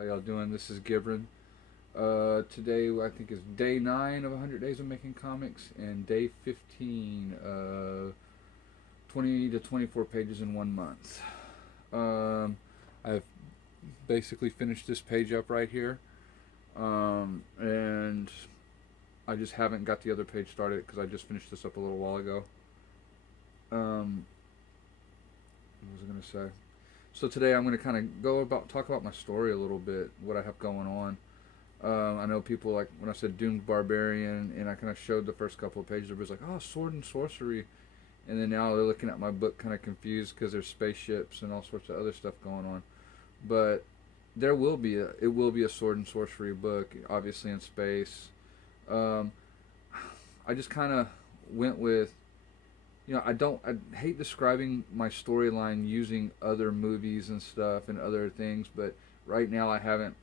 How y'all doing? This is Gibran. Today I think is day 9 of 100 days of making comics and day 15 of 20 to 24 pages in 1 month. I've basically finished this page up right here, and I just haven't got the other page started because I just finished this up a little while ago. What was I going to say? So today I'm going to kind of talk about my story a little bit, what I have going on. I know people, like when I said doomed barbarian, and I kind of showed the first couple of pages, everybody's like, "Oh, sword and sorcery," and then now they're looking at my book kind of confused because there's spaceships and all sorts of other stuff going on. But it will be a sword and sorcery book, obviously in space. I just kind of went with, I hate describing my storyline using other movies and stuff and other things, but right now I haven't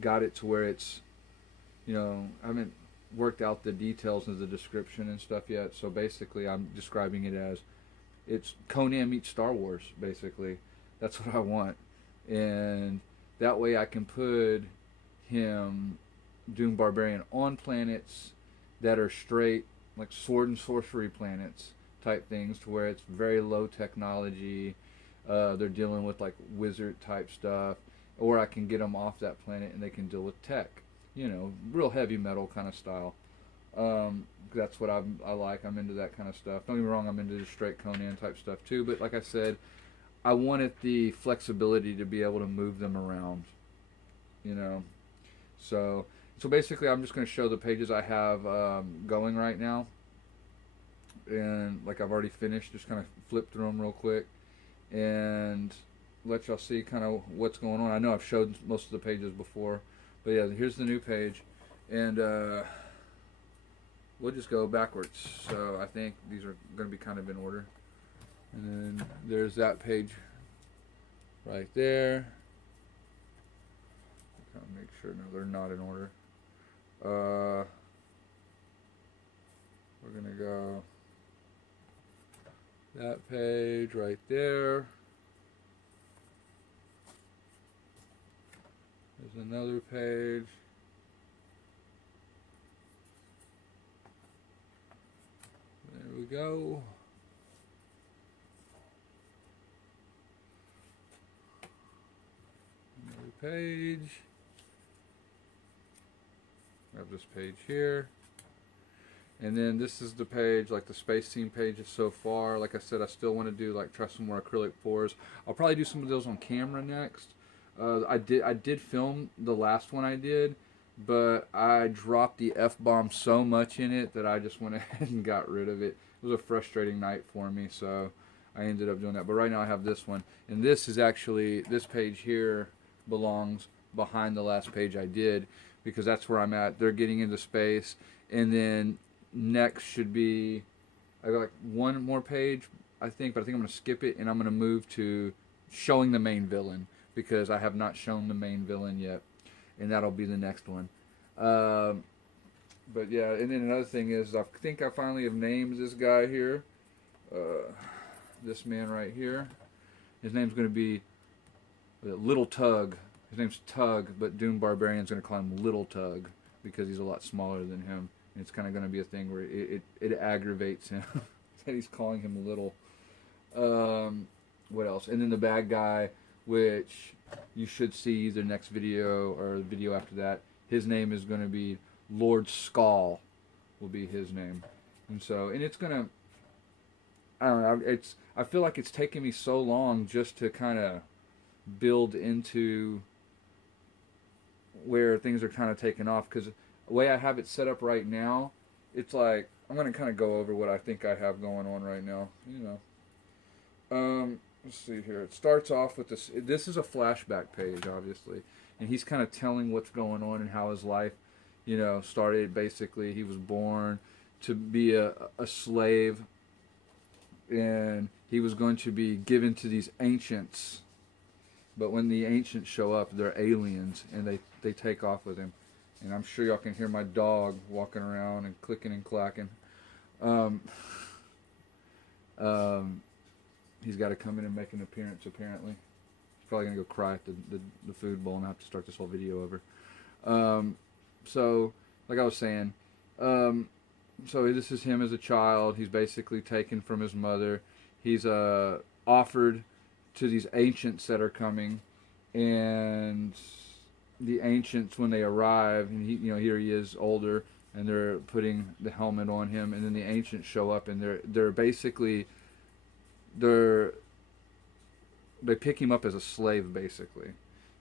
got it to where it's, I haven't worked out the details of the description and stuff yet. So basically I'm describing it as it's Conan meets Star Wars, basically. That's what I want. And that way I can put him, Doom Barbarian, on planets that are straight like sword and sorcery planets type things, to where it's very low technology. They're dealing with like wizard type stuff, or I can get them off that planet and they can deal with tech, real heavy metal kind of style. That's what I like. I'm into that kind of stuff. Don't get me wrong, I'm into the straight Conan type stuff too, but like I said, I wanted the flexibility to be able to move them around, So basically I'm just going to show the pages I have going right now, and like I've already finished, just kind of flip through them real quick and let y'all see kind of what's going on. I know I've showed most of the pages before, but yeah, here's the new page, and we'll just go backwards. So I think these are going to be kind of in order, and then there's that page right there. Kind of make sure, no, they're not in order. We're gonna go that page right there. There's another page. There we go. Another page. I have this page here, and then this is the page, like the space scene pages so far. Like I said, I still want to do try some more acrylic pours. I'll probably do some of those on camera next. I did film the last one I did, but I dropped the F-bomb so much in it that I just went ahead and got rid of it. It was a frustrating night for me, so I ended up doing that. But right now I have this one, and this page here belongs behind the last page I did, because that's where I'm at. They're getting into space, and then next should be, I got like one more page, I think, but I think I'm going to skip it, and I'm going to move to showing the main villain, because I have not shown the main villain yet, and that'll be the next one. But yeah, and then another thing is, I think I finally have named this guy here, this man right here. His name's going to be Little Tug. His name's Tug, but Doom Barbarian's going to call him Little Tug because he's a lot smaller than him. And it's kind of going to be a thing where it aggravates him that he's calling him Little. What else? And then the bad guy, which you should see either next video or the video after that, his name is going to be Lord Skull, will be his name. And it's going to, I don't know, I feel like it's taken me so long just to kind of build into where things are kind of taking off, because the way I have it set up right now, it's like I'm going to kind of go over what I think I have going on right now, let's see here. It starts off with this is a flashback page, obviously, and he's kind of telling what's going on and how his life started. Basically, he was born to be a slave, and he was going to be given to these ancients. But when the ancients show up, they're aliens, and they take off with him. And I'm sure y'all can hear my dog walking around and clicking and clacking. He's got to come in and make an appearance, apparently. probably gonna go cry at the food bowl and have to start this whole video over. So like I was saying, so this is him as a child. He's basically taken from his mother. He's offered to these ancients that are coming, and the ancients, when they arrive, and he, here he is older, and they're putting the helmet on him, and then the ancients show up, and they're basically they pick him up as a slave, basically,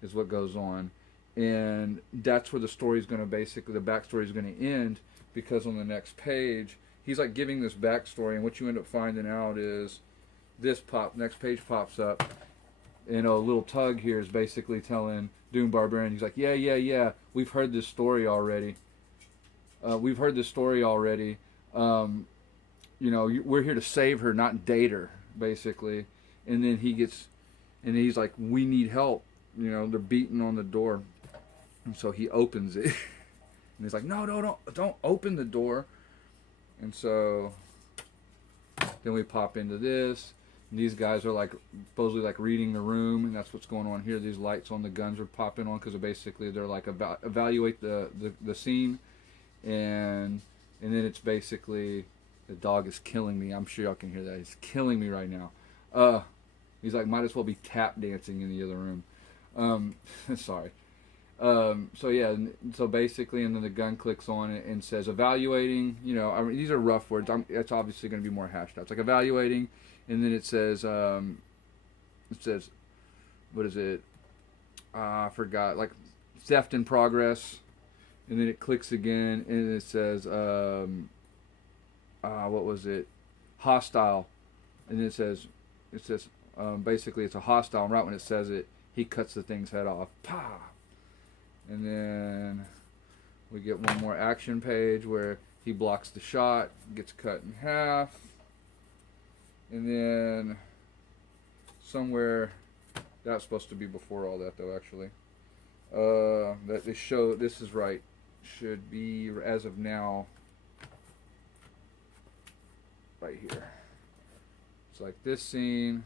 is what goes on. And that's where the story's going to basically, the backstory is going to end, because on the next page, he's like giving this backstory, and what you end up finding out is next page pops up, and a little tug here is basically telling Doom Barbarian, he's like, yeah, we've heard this story already. We're here to save her, not date her, basically. And then he's like, we need help. They're beating on the door. And so he opens it. And he's like, no, don't open the door. And so then we pop into this. And these guys are like supposedly like reading the room, and that's what's going on here. These lights on the guns are popping on because basically they're like evaluate the scene. And then it's basically, the dog is killing me. I'm sure y'all can hear that. He's killing me right now. He's like, might as well be tap dancing in the other room. Sorry. So yeah, so basically, and then the gun clicks on it and says evaluating. These are rough words. It's obviously going to be more hashed out. It's like evaluating, and then it says, what is it? I forgot. Like theft in progress. And then it clicks again, and it says, what was it? Hostile. And then it says, basically it's a hostile. And right when it says it, he cuts the thing's head off. Pah! And then we get one more action page where he blocks the shot, gets cut in half. And then somewhere, that's supposed to be before all that though, actually. That they show, this is right. Should be, as of now, right here. It's like this scene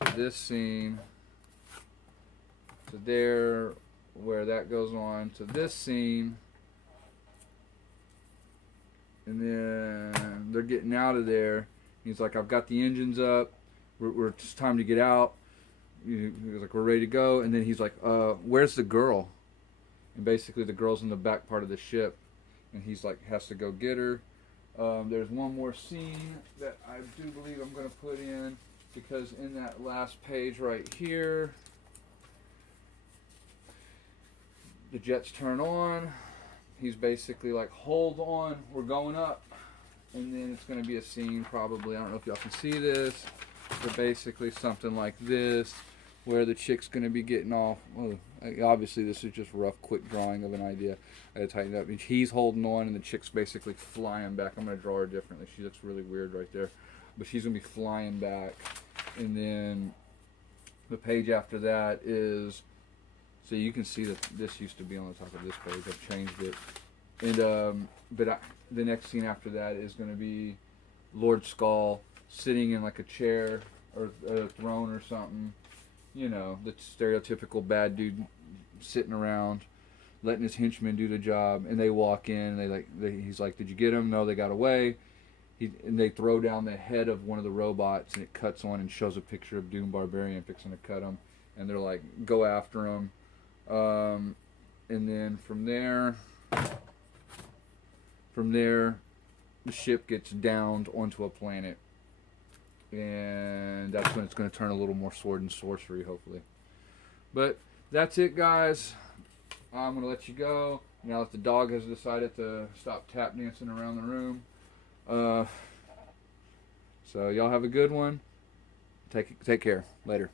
to this scene to there, where that goes on to this scene, and then they're getting out of there. He's like, I've got the engines up, it's time to get out. He's like, we're ready to go. And then he's like, where's the girl? And basically the girl's in the back part of the ship, and he's like, has to go get her. There's one more scene that I do believe I'm going to put in, because in that last page right here, the jets turn on. He's basically like, hold on, we're going up. And then it's going to be a scene probably, I don't know if y'all can see this, but basically something like this, where the chick's going to be getting off. Well, obviously this is just rough, quick drawing of an idea. I had to tighten it up. He's holding on, and the chick's basically flying back. I'm going to draw her differently. She looks really weird right there. But she's going to be flying back. And then the page after that is, so you can see that this used to be on the top of this page. I've changed it. And the next scene after that is going to be Lord Skull sitting in like a chair or a throne or something. The stereotypical bad dude sitting around, letting his henchmen do the job, and they walk in. And he's like, "Did you get him?" No, they got away. And they throw down the head of one of the robots, and it cuts on and shows a picture of Doom Barbarian fixing to cut him. And they're like, "Go after him." And then from there, the ship gets downed onto a planet. And that's when it's going to turn a little more sword and sorcery, hopefully. But that's it, guys. I'm going to let you go now that the dog has decided to stop tap dancing around the room. So y'all have a good one. Take care. Later.